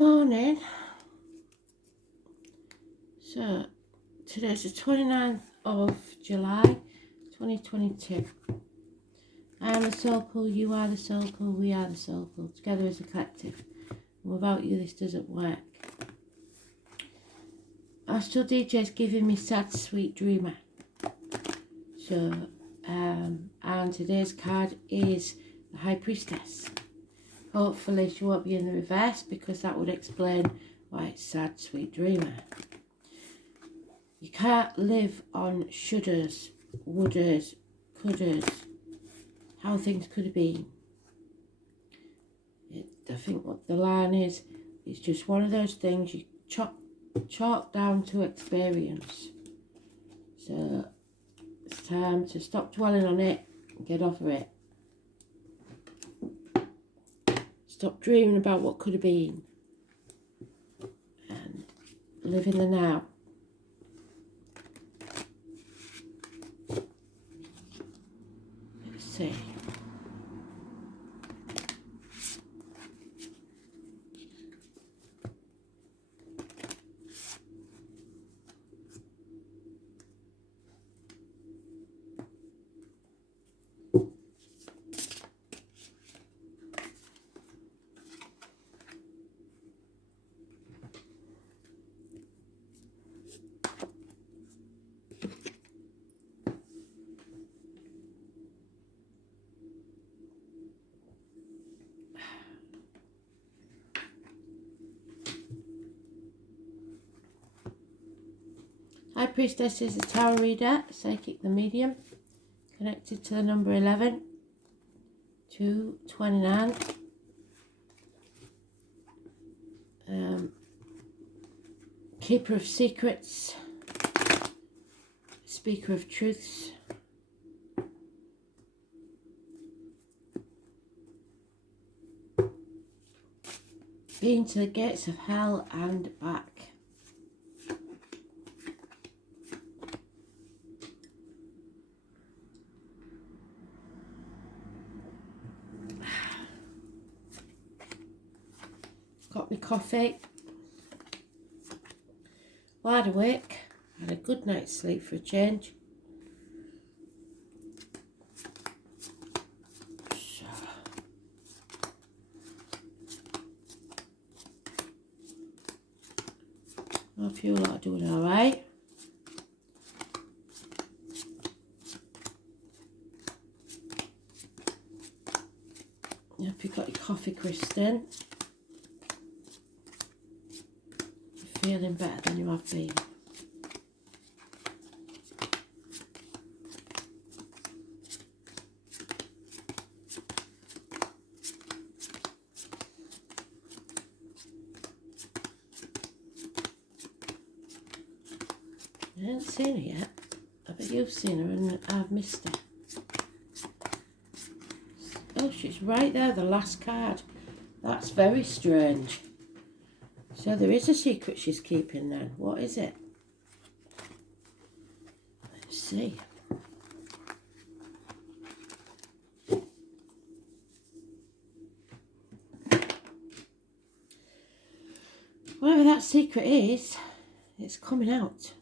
morning. So today's the 29th of July 2022. I am the soul pool, you are the soul pool, we are the soul pool, together as a collective. And without you this doesn't work. Astral DJ is giving me Sad Sweet Dreamer. So and today's card is the High Priestess. Hopefully she won't be in the reverse, because that would explain why it's Sad Sweet Dreamer. You can't live on shudders, woulders, coulders, how things could have been. I think what the line is, it's just one of those things you chalk down to experience. So it's time to stop dwelling on it and get over it. Stop dreaming about what could have been and live in the now. Let's see. High Priestess is a tarot reader, psychic the medium, connected to the number 11, 229. Keeper of secrets, speaker of truths. Been to the gates of hell and back. Got my coffee. Wide awake. Had a good night's sleep for a change. So. Hope you lot are doing alright. Hope you got your coffee, Kristen. Feeling better than you have been. I haven't seen her yet. I bet you've seen her and I've missed her. Oh, she's right there, the last card. That's very strange. So there is a secret she's keeping then. What is it? Let's see. Whatever that secret is, it's coming out.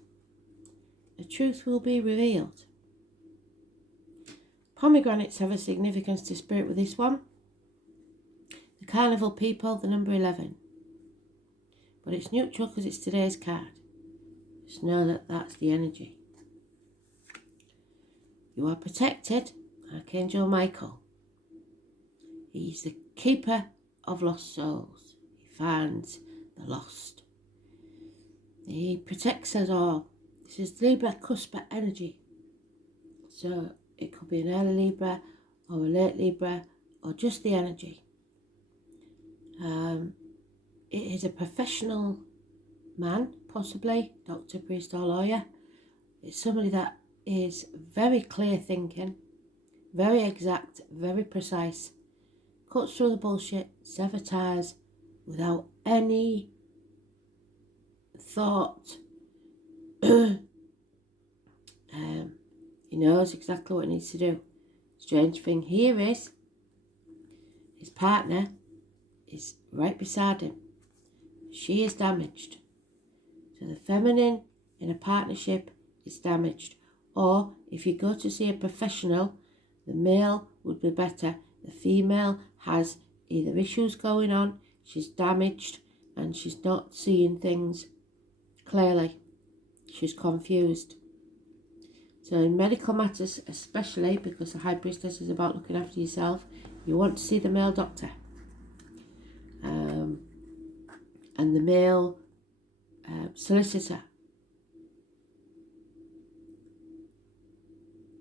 The truth will be revealed. Pomegranates have a significance to spirit with this one. The carnival people, the number 11. But it's neutral because it's today's card. Just know that that's the energy. You are protected, Archangel Michael. He's the keeper of lost souls. He finds the lost. He protects us all. This is Libra Cuspa energy. So it could be an early Libra or a late Libra or just the energy. It is a professional man, possibly, doctor, priest or lawyer. It's somebody that is very clear thinking, very exact, very precise, cuts through the bullshit, sever ties without any thought. He knows exactly what he needs to do. Strange thing here is his partner is right beside him. she is damaged. So the feminine in a partnership is damaged. Or if you go to see a professional, the male would be better. The female has either issues going on, she's damaged, and she's not seeing things clearly. She's confused. So in medical matters especially, because the High Priestess is about looking after yourself, you want to see the male doctor. And the male solicitor.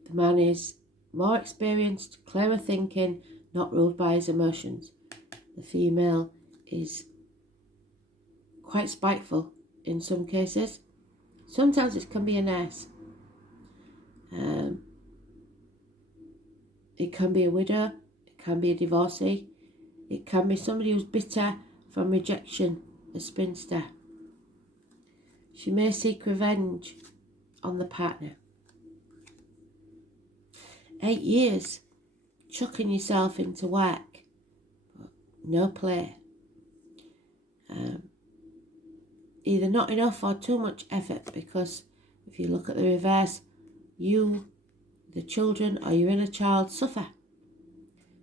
The man is more experienced, clearer thinking, not ruled by his emotions. The female is quite spiteful in some cases. Sometimes it can be a nurse. It can be a widow, it can be a divorcee, it can be somebody who's bitter from rejection, a spinster. She may seek revenge on the partner. 8 years chucking yourself into work, but no play. Either not enough or too much effort, because if you look at the reverse, you, the children, or your inner child suffer.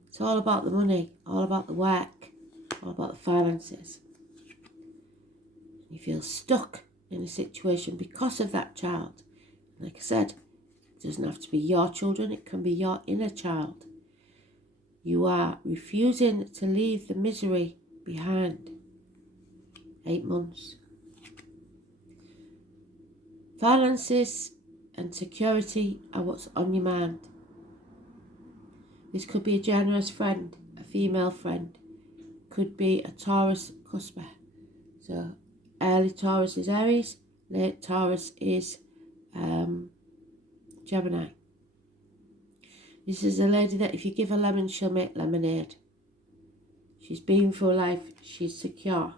It's all about the money, all about the work, all about the finances. You feel stuck in a situation because of that child. Like I said, it doesn't have to be your children, it can be your inner child. You are refusing to leave the misery behind. 8 months. Finances and security are what's on your mind. This could be a generous friend, a female friend. Could be a Taurus cusper. So early Taurus is Aries, late Taurus is Gemini. This is a lady that if you give her lemon, she'll make lemonade. She's been through life, she's secure.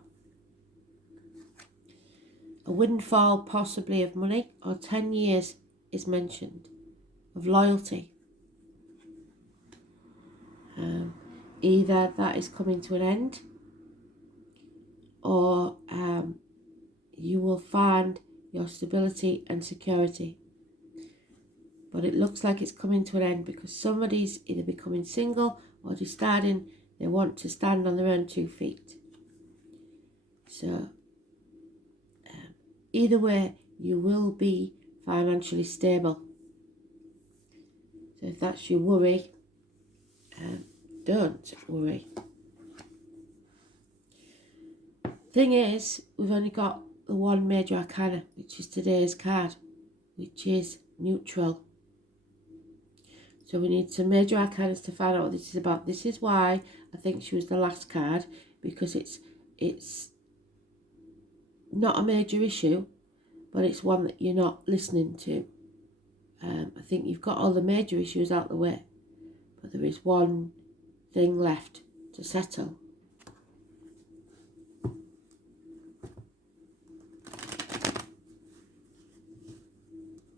A windfall possibly of money, or 10 years is mentioned, of loyalty. Either that is coming to an end, or you will find your stability and security. But it looks like it's coming to an end because somebody's either becoming single or deciding they want to stand on their own 2 feet. So either way, you will be financially stable. So if that's your worry, don't worry. Thing is, we've only got the one major arcana, which is today's card, which is neutral. So we need some major arcanas to find out what this is about. This is why I think she was the last card, because it's not a major issue, but it's one that you're not listening to. I think you've got all the major issues out the way, but there is one thing left to settle.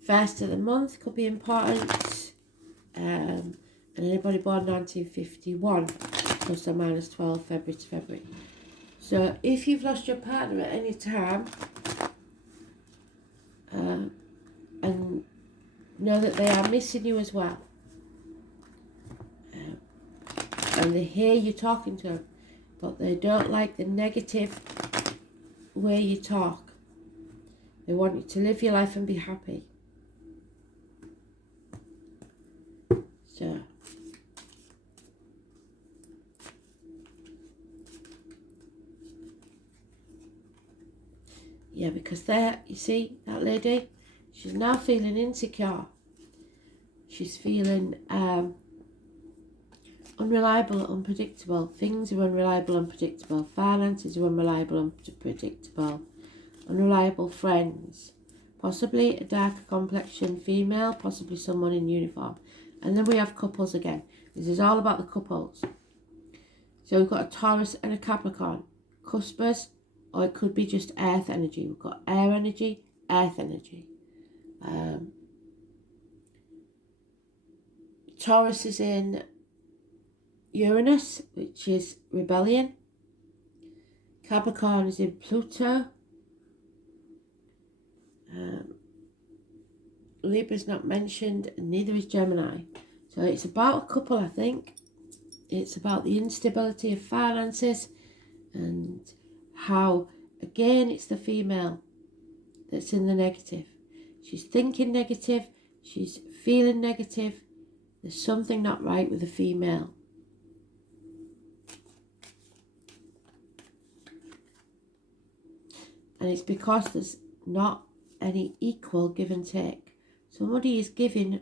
First of the month could be important, and anybody born 1951, plus or minus 12 February to February. So if you've lost your partner at any time, and know that they are missing you as well, and they hear you talking to them, but they don't like the negative way you talk. They want you to live your life and be happy. So yeah, because there, you see, that lady, she's now feeling insecure. She's feeling unreliable, unpredictable. Things are unreliable, unpredictable. Finances are unreliable, unpredictable. Unreliable friends. Possibly a darker complexion female, possibly someone in uniform. And then we have couples again. This is all about the couples. So we've got a Taurus and a Capricorn. Cuspers, or it could be just earth energy. We've got air energy, earth energy. Taurus is in Uranus, which is rebellion. Capricorn is in Pluto. Libra's not mentioned, and neither is Gemini. So it's about a couple, I think. It's about the instability of finances and how, again, it's the female that's in the negative. She's thinking negative, she's feeling negative. There's something not right with the female. And it's because there's not any equal give and take. Somebody is giving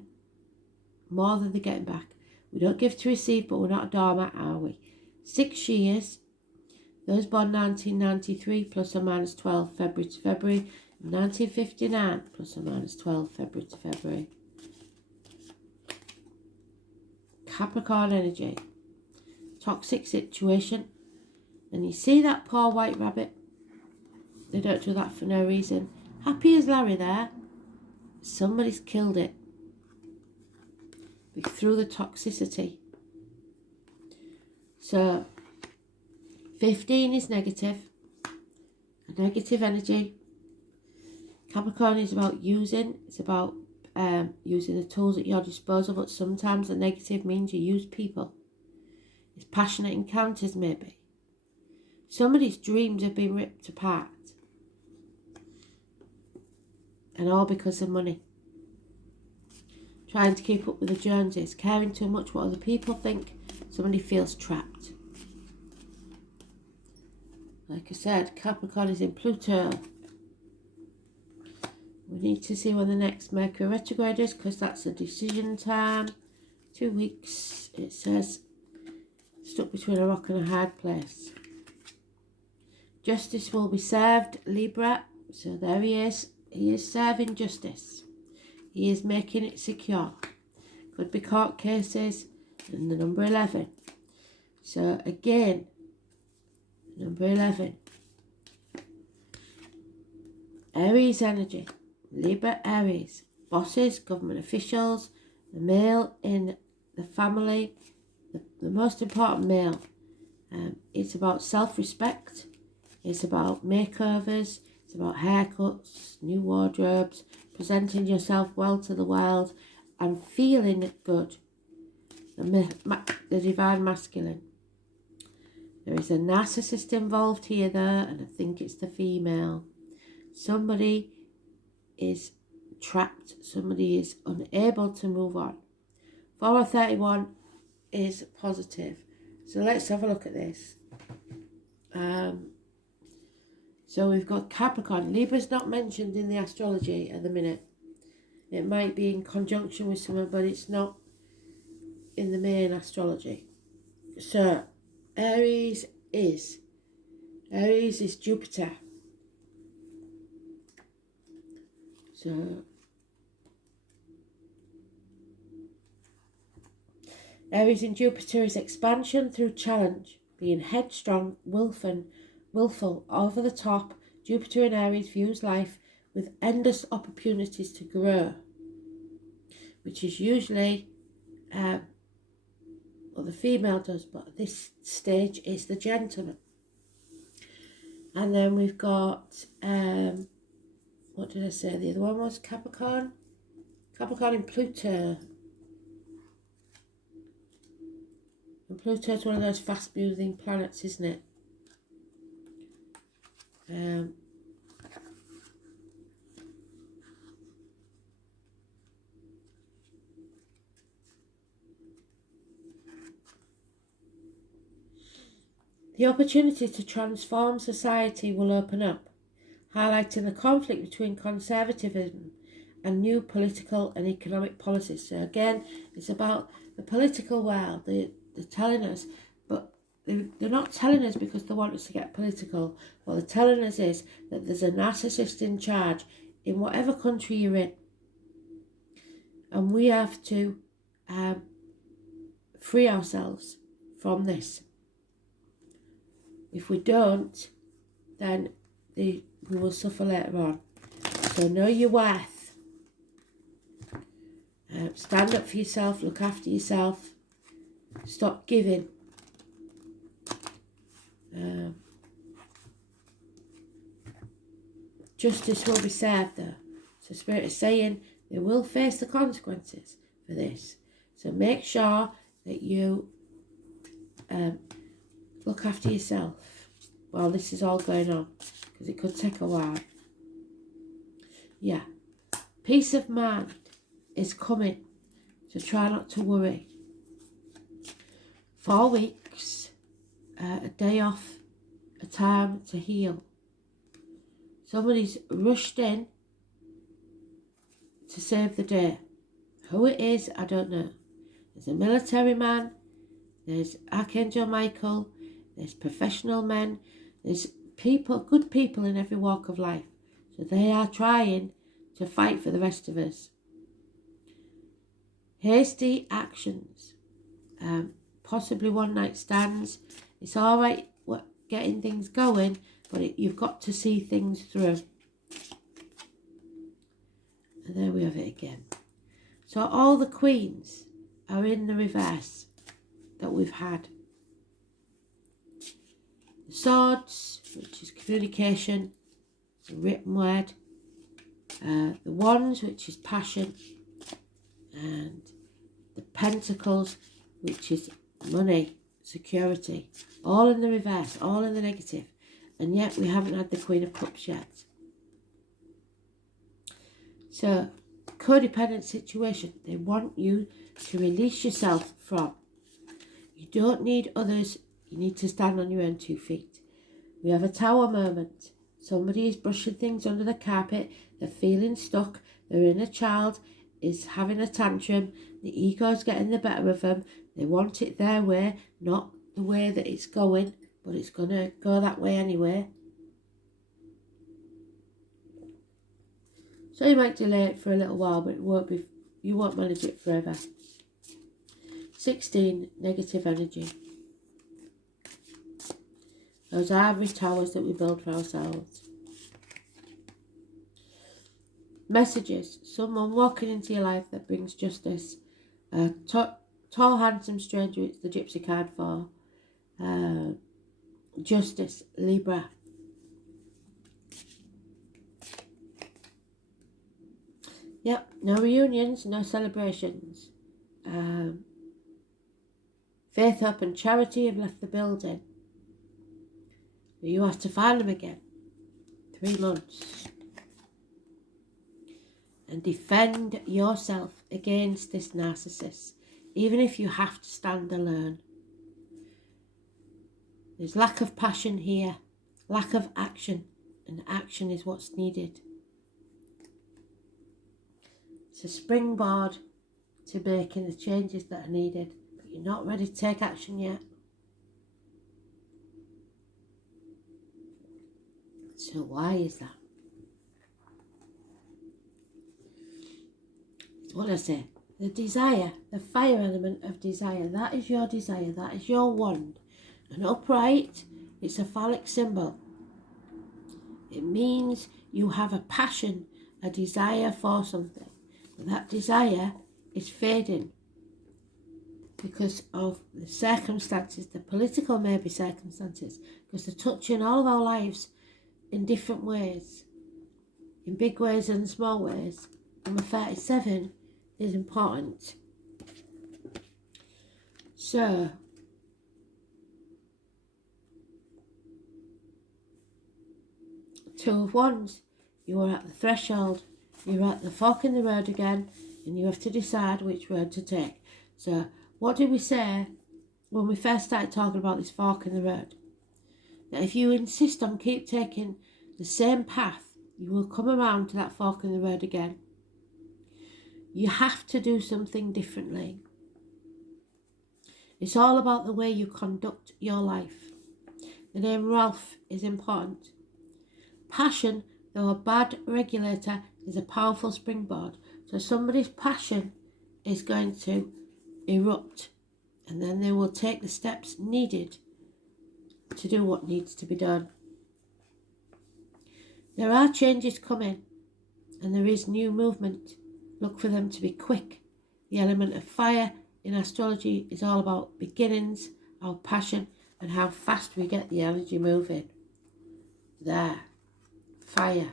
more than they're getting back. We don't give to receive, but we're not a doormat, are we? 6 years. Those born 1993 plus or minus 12 February to February. 1959 plus or minus 12 February to February. Capricorn energy. Toxic situation. And you see that poor white rabbit? They don't do that for no reason. Happy as Larry there. Somebody's killed it. Through the toxicity. So 15 is negative. A negative energy. Capricorn is about using. It's about using the tools at your disposal, but sometimes the negative means you use people. It's passionate encounters maybe. Somebody's dreams have been ripped apart. And all because of money. Trying to keep up with the Joneses, caring too much what other people think. Somebody feels trapped. Like I said, Capricorn is in Pluto. We need to see when the next Mercury retrograde is, because that's a decision time. 2 weeks, it says. Stuck between a rock and a hard place. Justice will be served, Libra. So there he is. He is serving justice. He is making it secure. Could be court cases. And the number 11. So again, number 11. Aries energy. Libra, Aries. Bosses, government officials, the male in the family, the most important male. It's about self-respect. It's about makeovers. It's about haircuts, new wardrobes, presenting yourself well to the world and feeling good. The divine masculine. There is a narcissist involved here though, and I think it's the female. Somebody is trapped. Somebody is unable to move on. 431 is positive. So let's have a look at this. So we've got Capricorn. Libra's not mentioned in the astrology at the minute. It might be in conjunction with someone, but it's not in the main astrology. So Aries is Jupiter. So Aries in Jupiter is expansion through challenge, being headstrong, willful, over the top. Jupiter in Aries views life with endless opportunities to grow, which is usually what the female does, but at this stage it's the gentleman. And then we've got what did I say? The other one was Capricorn. Capricorn in Pluto. And Pluto's one of those fast-moving planets, isn't it? The opportunity to transform society will open up, highlighting the conflict between conservatism and new political and economic policies. So again, it's about the political world. They're telling us, but they're not telling us because they want us to get political. What they're telling us is that there's a narcissist in charge in whatever country you're in. And we have to free ourselves from this. If we don't, then we will suffer later on. So know your worth. Stand up for yourself, look after yourself. Stop giving. Justice will be served though. So Spirit is saying they will face the consequences for this. So make sure that you look after yourself while this is all going on, because it could take a while. Yeah. Peace of mind is coming, so try not to worry. 4 weeks, a day off, a time to heal. Somebody's rushed in to save the day. Who it is, I don't know. There's a military man, there's Archangel Michael, there's professional men, there's people, good people in every walk of life. So they are trying to fight for the rest of us. Hasty actions, possibly one night stands. It's all right getting things going, but you've got to see things through. And there we have it again. So all the queens are in the reverse that we've had. The swords, which is communication, the written word. The wands, which is passion. And the pentacles, which is money, security. All in the reverse, all in the negative. And yet we haven't had the Queen of Cups yet. So, codependent situation, they want you to release yourself from. You don't need others, you need to stand on your own 2 feet. We have a tower moment. Somebody is brushing things under the carpet, they're feeling stuck, their inner child is having a tantrum, the ego's getting the better of them, they want it their way, not the way that it's going, but it's going to go that way anyway. So you might delay it for a little while, but you won't manage it forever. 16, negative energy. Those are ivory towers that we build for ourselves. Messages. Someone walking into your life that brings justice. Tall, handsome stranger, it's the gypsy card for. Justice, Libra. Yep, no reunions, no celebrations. Faith, Hope and Charity have left the building. You have to find them again. 3 months. And defend yourself against this narcissist, even if you have to stand alone. There's lack of passion here, lack of action, and action is what's needed. It's a springboard to making the changes that are needed, but you're not ready to take action yet. So why is that? It's what I say. The desire, the fire element of desire, that is your desire, that is your wand. And upright, it's a phallic symbol. It means you have a passion, a desire for something. But that desire is fading because of the circumstances, the political maybe circumstances, because they're touching all of our lives in different ways, in big ways and small ways. Number 37 is important. So, Two of Wands, you are at the threshold, you're at the fork in the road again, and you have to decide which road to take. So, what did we say when we first started talking about this fork in the road? That if you insist on keep taking the same path, you will come around to that fork in the road again. You have to do something differently. It's all about the way you conduct your life. The name Ralph is important. Passion, though a bad regulator, is a powerful springboard. So somebody's passion is going to erupt, and then they will take the steps needed to do what needs to be done. There are changes coming, and there is new movement. Look for them to be quick. The element of fire in astrology is all about beginnings, our passion, and how fast we get the energy moving. There. Fire.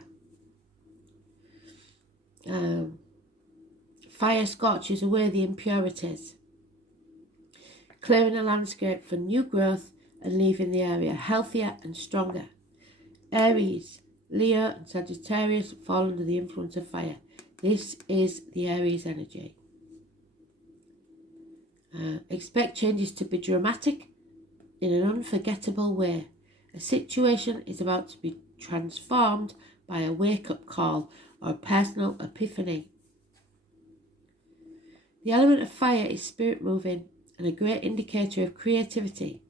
Fire scorches away the impurities, clearing a landscape for new growth and leaving the area healthier and stronger. Aries, Leo and Sagittarius fall under the influence of fire. This is the Aries energy. Expect changes to be dramatic in an unforgettable way. A situation is about to be transformed by a wake-up call or a personal epiphany. The element of fire is spirit moving and a great indicator of creativity.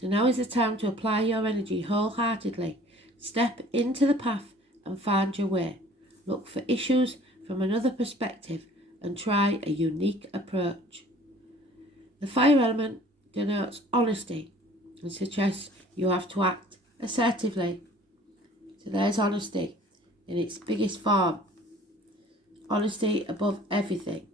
So now is the time to apply your energy wholeheartedly. Step into the path and find your way. Look for issues from another perspective and try a unique approach. The fire element denotes honesty and suggests you have to act assertively. So there's honesty in its biggest form. Honesty above everything.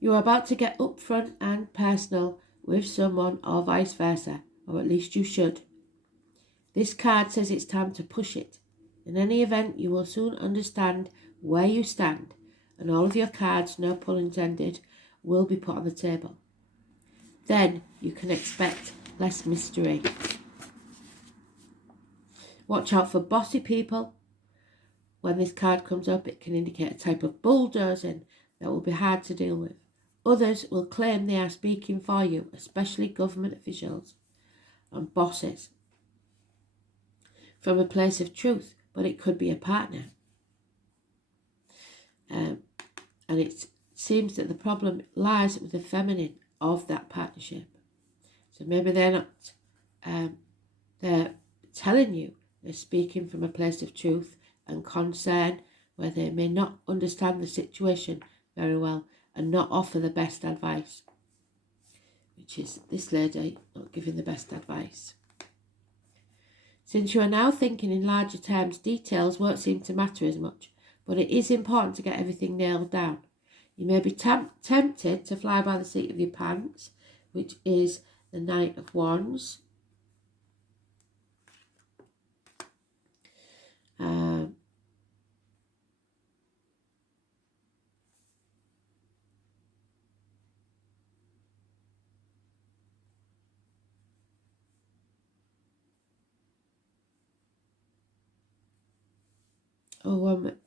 You are about to get upfront and personal with someone or vice versa, or at least you should. This card says it's time to push it. In any event, you will soon understand where you stand, and all of your cards, no pun intended, will be put on the table. Then you can expect less mystery. Watch out for bossy people. When this card comes up, it can indicate a type of bulldozing that will be hard to deal with. Others will claim they are speaking for you, especially government officials and bosses, from a place of truth, but it could be a partner. And it seems that the problem lies with the feminine of that partnership. So maybe they're not, they're telling you they're speaking from a place of truth and concern, where they may not understand the situation very well and not offer the best advice, which is this lady not giving the best advice. Since you are now thinking in larger terms, details won't seem to matter as much, but it is important to get everything nailed down. You may be tempted to fly by the seat of your pants, which is the Knight of Wands.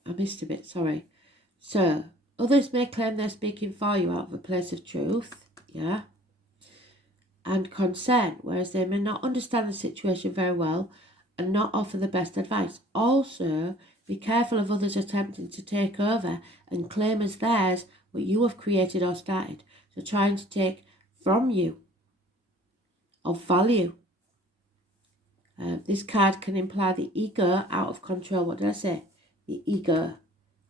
I missed a bit, sorry. So, others may claim they're speaking for you out of a place of truth, yeah, and concern, whereas they may not understand the situation very well and not offer the best advice. Also, be careful of others attempting to take over and claim as theirs what you have created or started. So trying to take from you of value. This card can imply the ego out of control. What did I say? The ego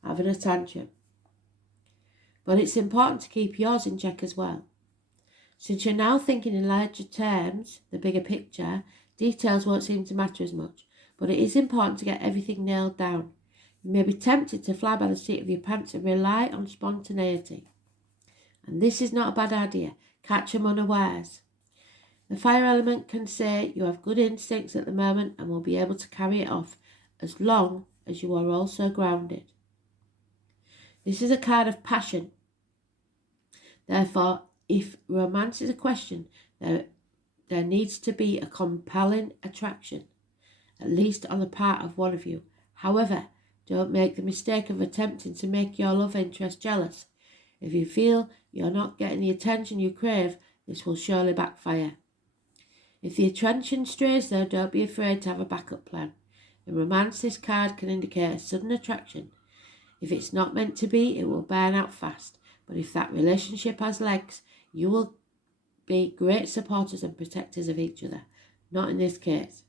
having a tantrum. But it's important to keep yours in check as well. Since you're now thinking in larger terms, the bigger picture, details won't seem to matter as much, but it is important to get everything nailed down. You may be tempted to fly by the seat of your pants and rely on spontaneity. And this is not a bad idea. Catch them unawares. The fire element can say you have good instincts at the moment and will be able to carry it off as long as you are also grounded. This is a card of passion. Therefore, if romance is a question, there needs to be a compelling attraction, at least on the part of one of you. However, don't make the mistake of attempting to make your love interest jealous. If you feel you're not getting the attention you crave, this will surely backfire. If the attention strays though, don't be afraid to have a backup plan. In romance, this card can indicate a sudden attraction. If it's not meant to be, it will burn out fast. But if that relationship has legs, you will be great supporters and protectors of each other. Not in this case.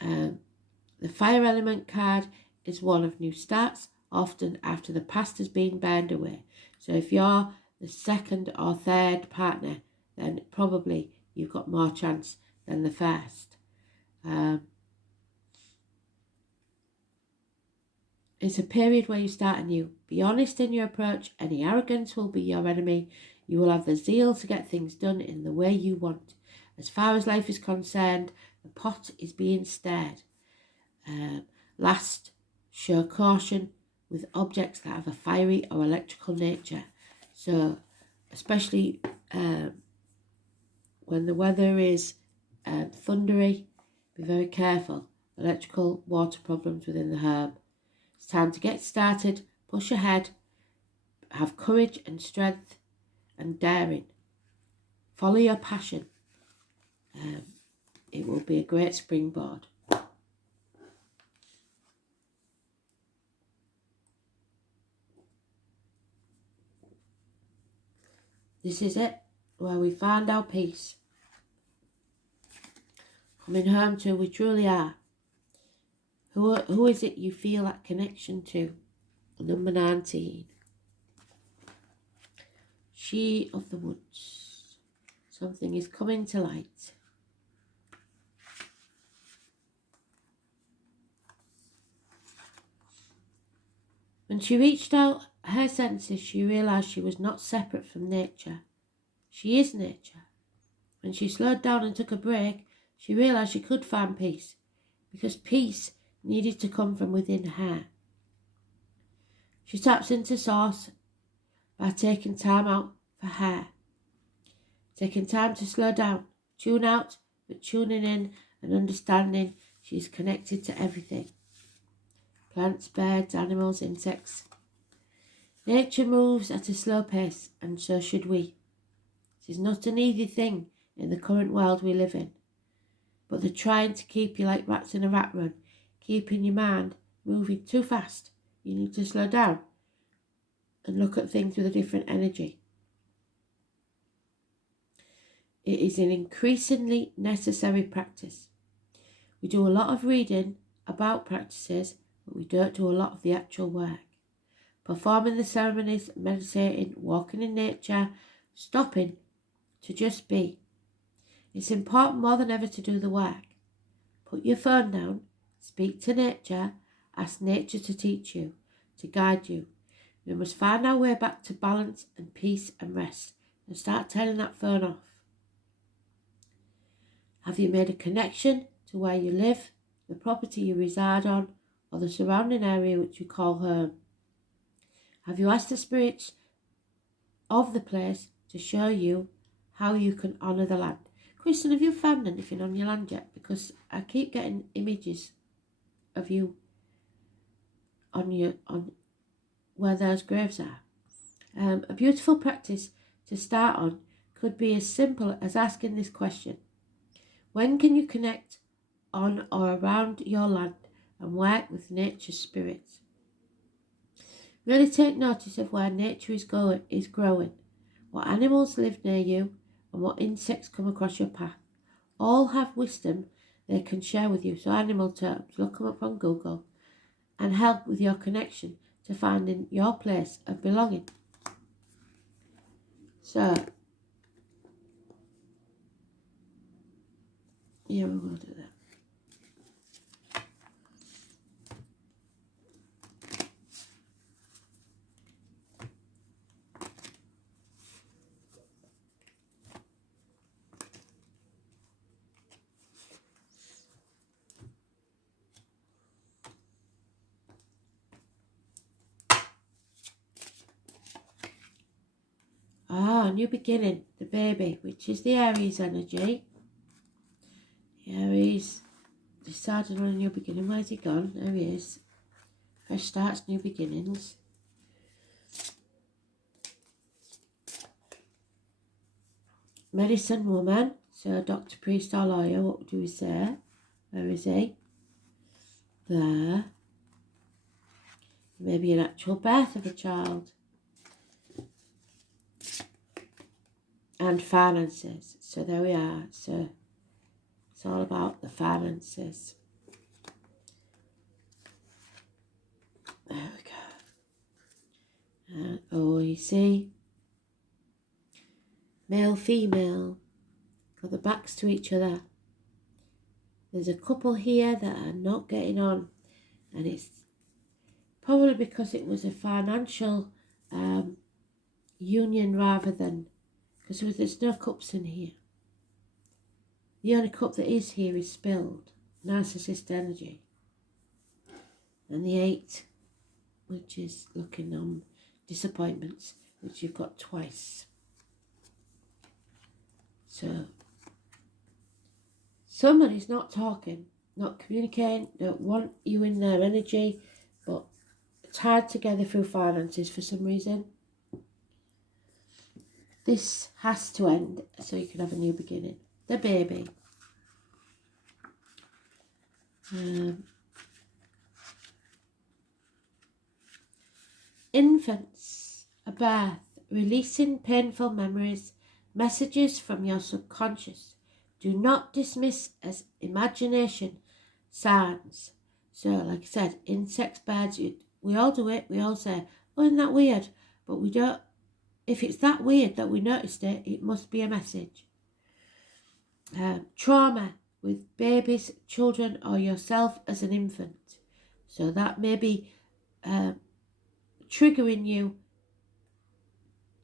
The fire element card is one of new starts, often after the past has been burned away. So if you're the second or third partner, then probably you've got more chance than the first. It's a period where you start anew. Be honest in your approach. Any arrogance will be your enemy. You will have the zeal to get things done in the way you want. As far as life is concerned, The pot is being stirred. Last, show caution with objects that have a fiery or electrical nature. So, especially when the weather is thundery, be very careful. Electrical, water problems within the home. It's time to get started, push ahead, have courage and strength and daring. Follow your passion. It will be a great springboard. This is it, where we find our peace. Coming home to who we truly are. Who is it you feel that connection to? Number 19. She of the woods. Something is coming to light. When she reached out her senses, she realised she was not separate from nature. She is nature. When she slowed down and took a break, she realised she could find peace, because peace needed to come from within her. She taps into source by taking time out for her. Taking time to slow down, tune out, but tuning in and understanding she is connected to everything. Plants, birds, animals, insects. Nature moves at a slow pace, and so should we. It is not an easy thing in the current world we live in, but they're trying to keep you like rats in a rat run, keeping your mind moving too fast. You need to slow down and look at things with a different energy. It is an increasingly necessary practice. We do a lot of reading about practices, but we don't do a lot of the actual work. Performing the ceremonies, meditating, walking in nature, stopping to just be. It's important more than ever to do the work. Put your phone down, speak to nature, ask nature to teach you, to guide you. We must find our way back to balance and peace and rest, and start turning that phone off. Have you made a connection to where you live, the property you reside on, or the surrounding area which you call home? Have you asked the spirits of the place to show you how you can honour the land? Kristen, have you found anything on your land yet? Because I keep getting images of you on where those graves are. A beautiful practice to start on could be as simple as asking this question. When can you connect on or around your land and work with nature's spirits? Really take notice of where nature is growing, what animals live near you, and what insects come across your path. All have wisdom they can share with you. So animal terms, look them up on Google, and help with your connection to finding your place of belonging. So, yeah, we will do that. New beginning, the baby, which is the Aries energy. The Aries decided on a new beginning. Where's he gone? There he is. Fresh starts, new beginnings. Medicine woman, so doctor, priest or lawyer, what do we say? Where is he? There. Maybe an actual birth of a child. And finances. So there we are. So it's all about the finances. There we go. Oh, you see? Male, female. Got the backs to each other. There's a couple here that are not getting on. And it's probably because it was a financial union rather than... Because there's no cups in here. The only cup that is here is spilled. Narcissist energy. And the 8, which is looking on disappointments, which you've got twice. So, somebody's not talking, not communicating, don't want you in their energy, but tied together through finances for some reason. This has to end so you can have a new beginning. The baby. Infants, a birth, releasing painful memories, messages from your subconscious. Do not dismiss as imagination signs. So, like I said, insects, birds, we all do it. We all say, oh, isn't that weird? But we don't. If it's that weird that we noticed it, it must be a message. Trauma with babies, children, or yourself as an infant. So that may be triggering you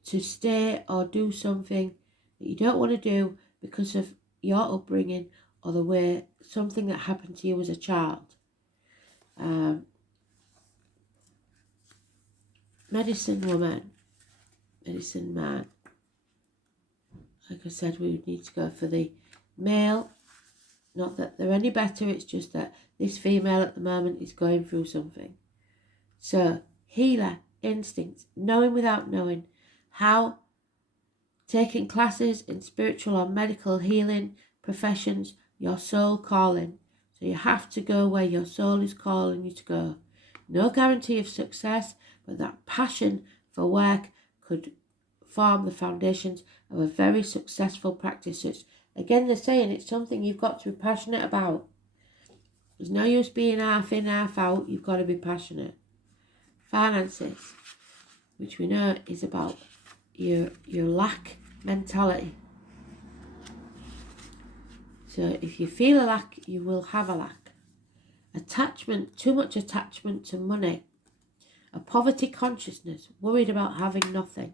to stay or do something that you don't want to do because of your upbringing or the way something that happened to you as a child. Medicine woman, medicine man. Like I said, we would need to go for the male. Not that they're any better, it's just that this female at the moment is going through something. So, healer, instincts, knowing without knowing, how taking classes in spiritual or medical healing professions, your soul calling. So you have to go where your soul is calling you to go. No guarantee of success, but that passion for work could form the foundations of a very successful practice. So again, they're saying it's something you've got to be passionate about. There's no use being half in, half out. You've got to be passionate. Finances, which we know is about your lack mentality. So if you feel a lack, you will have a lack. Attachment, too much attachment to money. A poverty consciousness, worried about having nothing.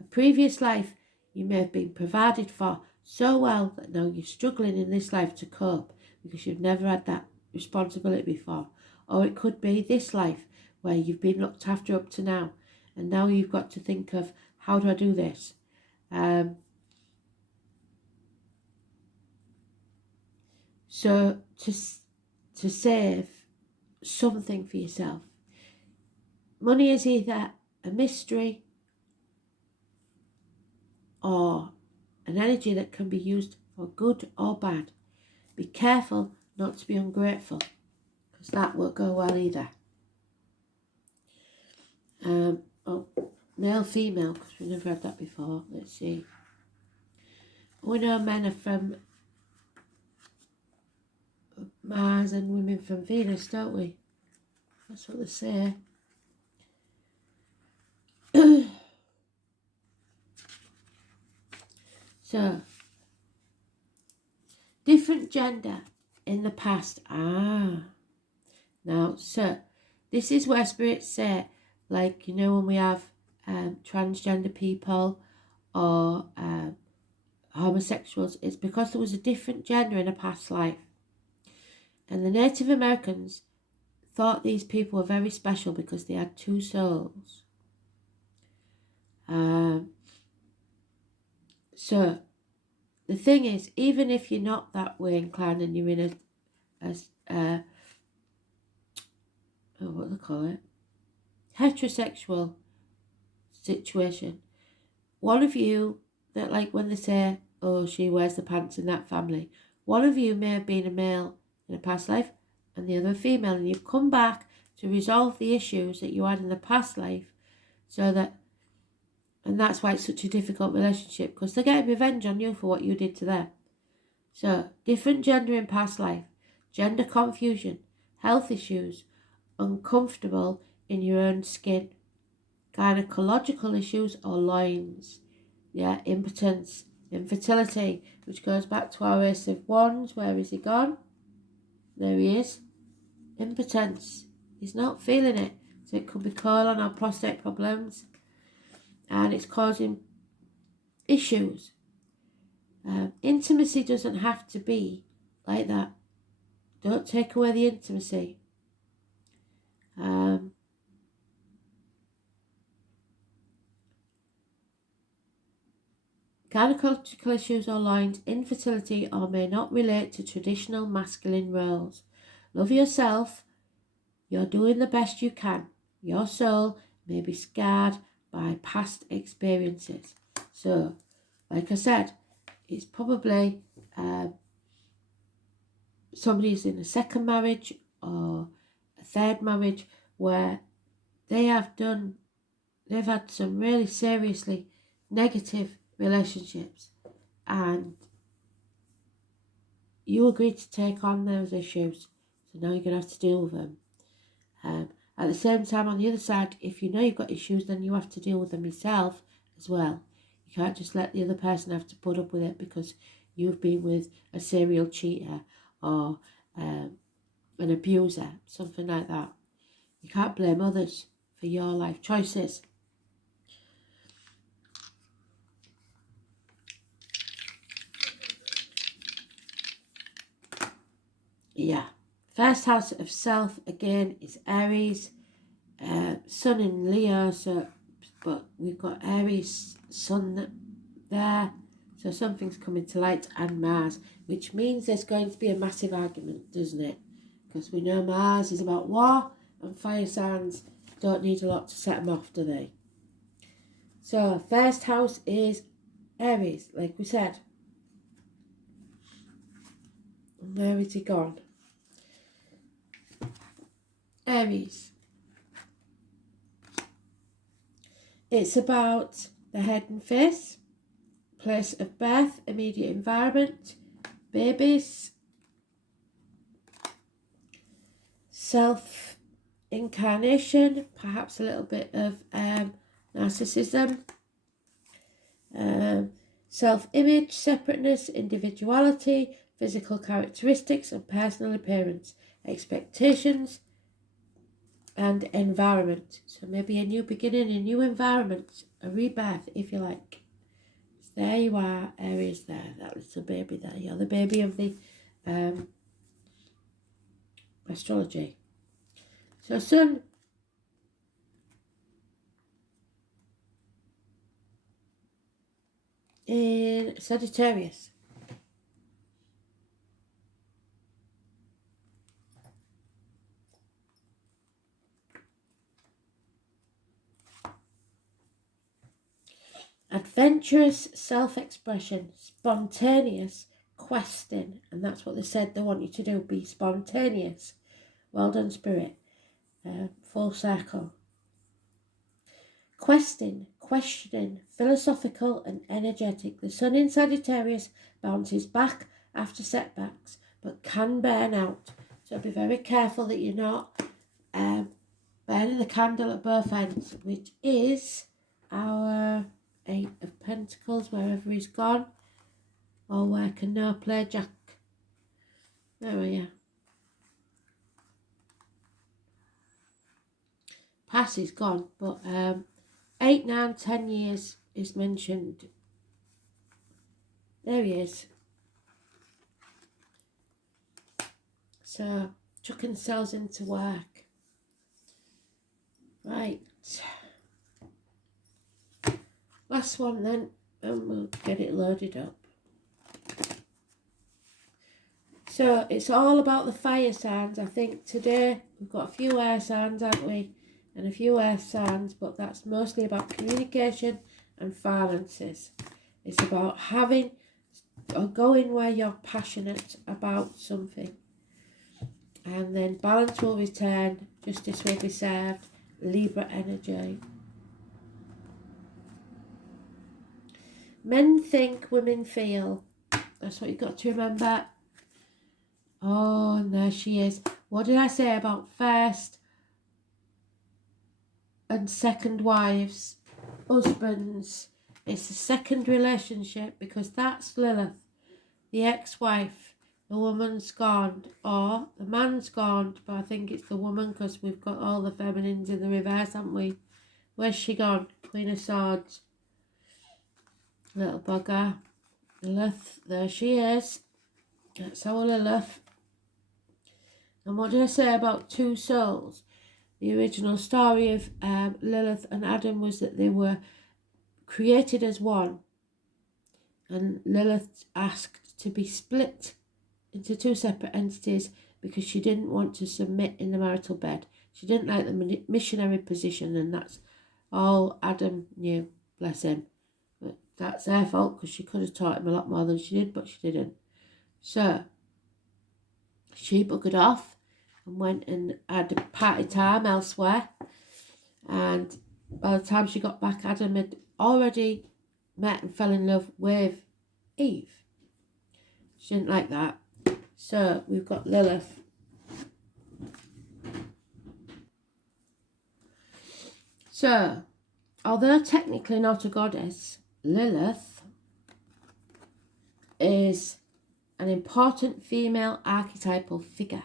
A previous life, you may have been provided for so well that now you're struggling in this life to cope because you've never had that responsibility before. Or it could be this life where you've been looked after up to now and now you've got to think of, how do I do this? So to save something for yourself. Money is either a mystery or an energy that can be used for good or bad. Be careful not to be ungrateful, because that won't go well either. Male, female, because we've never had that before. Let's see. We know men are from Mars and women from Venus, don't we? That's what they say. So, different gender in the past. Now, so this is where spirits say, like, you know, when we have transgender people or homosexuals, it's because there was a different gender in a past life. And the Native Americans thought these people were very special because they had 2 souls. So the thing is, even if you're not that way inclined and you're in what do they call it? Heterosexual situation. One of you, that like when they say, oh, she wears the pants in that family, one of you may have been a male in a past life and the other a female, and you've come back to resolve the issues that you had in the past life, so that, and that's why it's such a difficult relationship, because they're getting revenge on you for what you did to them. So, different gender in past life, gender confusion, health issues, uncomfortable in your own skin, gynecological issues or loins, impotence, infertility, which goes back to our Ace of Wands. Where is he gone? There he is. Impotence. He's not feeling it. So it could be colon or prostate problems, and it's causing issues. Intimacy doesn't have to be like that. Don't take away the intimacy. Gynecological issues or lines, infertility, or may not relate to traditional masculine roles. Love yourself. You're doing the best you can. Your soul may be scarred by past experiences. So, like I said, it's probably somebody's in a second marriage or a third marriage where they've had some really seriously negative relationships, and you agreed to take on those issues, so now you're going to have to deal with them. At the same time, on the other side, if you know you've got issues, then you have to deal with them yourself as well. You can't just let the other person have to put up with it because you've been with a serial cheater or an abuser, something like that. You can't blame others for your life choices. Yeah. First house of self, again, is Aries. Sun in Leo, but we've got Aries, Sun there. So something's coming to light, and Mars, which means there's going to be a massive argument, doesn't it? Because we know Mars is about war, and fire signs don't need a lot to set them off, do they? So first house is Aries, like we said. Where is he gone? Aries. It's about the head and face, place of birth, immediate environment, babies, self-incarnation, perhaps a little bit of narcissism, self-image, separateness, individuality, physical characteristics and personal appearance, expectations, and environment. So maybe a new beginning, a new environment, a rebirth, if you like. So there you are, Aries there, that little baby there. You're the baby of the astrology. So Sun in Sagittarius. Adventurous self-expression, spontaneous questing, and that's what they said they want you to do, be spontaneous. Well done, Spirit. Full circle. Questing, questioning, philosophical and energetic. The Sun in Sagittarius bounces back after setbacks, but can burn out. So be very careful that you're not burning the candle at both ends, which is our Eight of Pentacles, wherever he's gone. Or where can no play Jack? There we are. Pass is gone, but 8, 9, 10 years is mentioned. There he is. So, chucking cells into work. Right. Last one then, and we'll get it loaded up. So, it's all about the fire signs. I think today we've got a few air signs, haven't we? And a few earth signs, but that's mostly about communication and finances. It's about having or going where you're passionate about something. And then balance will return, justice will be served, Libra energy. Men think, women feel. That's what you've got to remember. Oh, and there she is. What did I say about first and second wives, husbands? It's the second relationship, because that's Lilith, the ex-wife. The woman's gone, or the man's gone, but I think it's the woman, because we've got all the feminines in the reverse, haven't we? Where's she gone? Queen of Swords. Little bugger. Lilith, there she is. That's our Lilith. And what did I say about two souls? The original story of Lilith and Adam was that they were created as one. And Lilith asked to be split into two separate entities because she didn't want to submit in the marital bed. She didn't like the missionary position, and that's all Adam knew, bless him. But that's their fault because she could have taught him a lot more than she did, but she didn't. So she buggered off and went and had a party time elsewhere. And by the time she got back, Adam had already met and fell in love with Eve. She didn't like that. So we've got Lilith. So, although technically not a goddess, Lilith is an important female archetypal figure.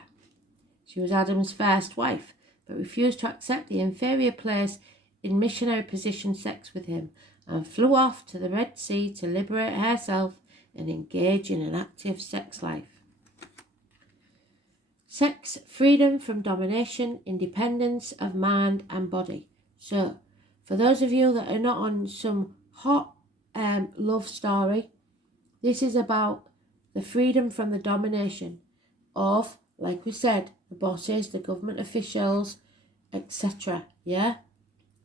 She was Adam's first wife, but refused to accept the inferior place in missionary position sex with him, and flew off to the Red Sea to liberate herself and engage in an active sex life. Sex, freedom from domination, independence of mind and body. So, for those of you that are not on some hot love story, this is about the freedom from the domination of, like we said, the bosses, the government officials, etc. Yeah?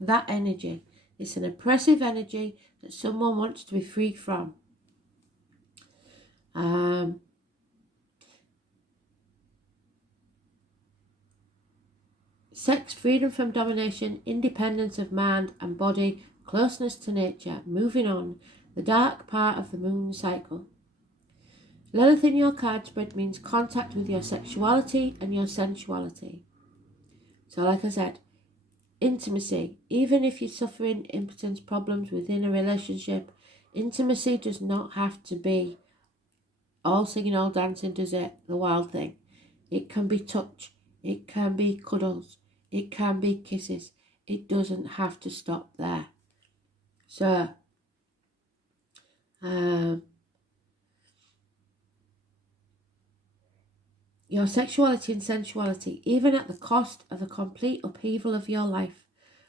That energy. It's an oppressive energy that someone wants to be free from. Sex, freedom from domination, independence of mind and body, closeness to nature, moving on, the dark part of the moon cycle. Lilith in your card spread means contact with your sexuality and your sensuality. So like I said, intimacy. Even if you're suffering impotence problems within a relationship, intimacy does not have to be all singing, all dancing, does it? The wild thing. It can be touch. It can be cuddles. It can be kisses. It doesn't have to stop there. So, your sexuality and sensuality, even at the cost of the complete upheaval of your life.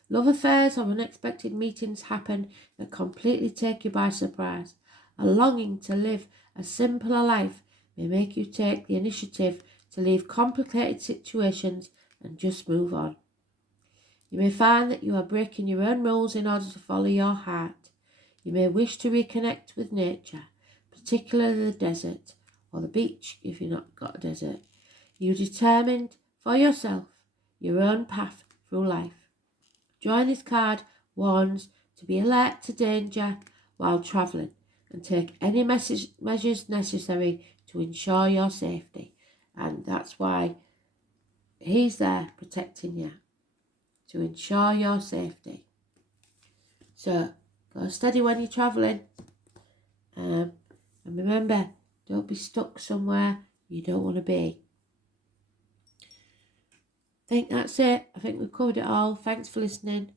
Love affairs or unexpected meetings happen that completely take you by surprise. A longing to live a simpler life may make you take the initiative to leave complicated situations and just move on. You may find that you are breaking your own rules in order to follow your heart. You may wish to reconnect with nature, particularly the desert or the beach if you've not got a desert. You determined for yourself your own path through life. Drawing this card warns to be alert to danger while travelling and take any measures necessary to ensure your safety. And that's why he's there protecting you, to ensure your safety. So go steady when you're travelling. And remember, don't be stuck somewhere you don't want to be. I think that's it. I think we've covered it all. Thanks for listening.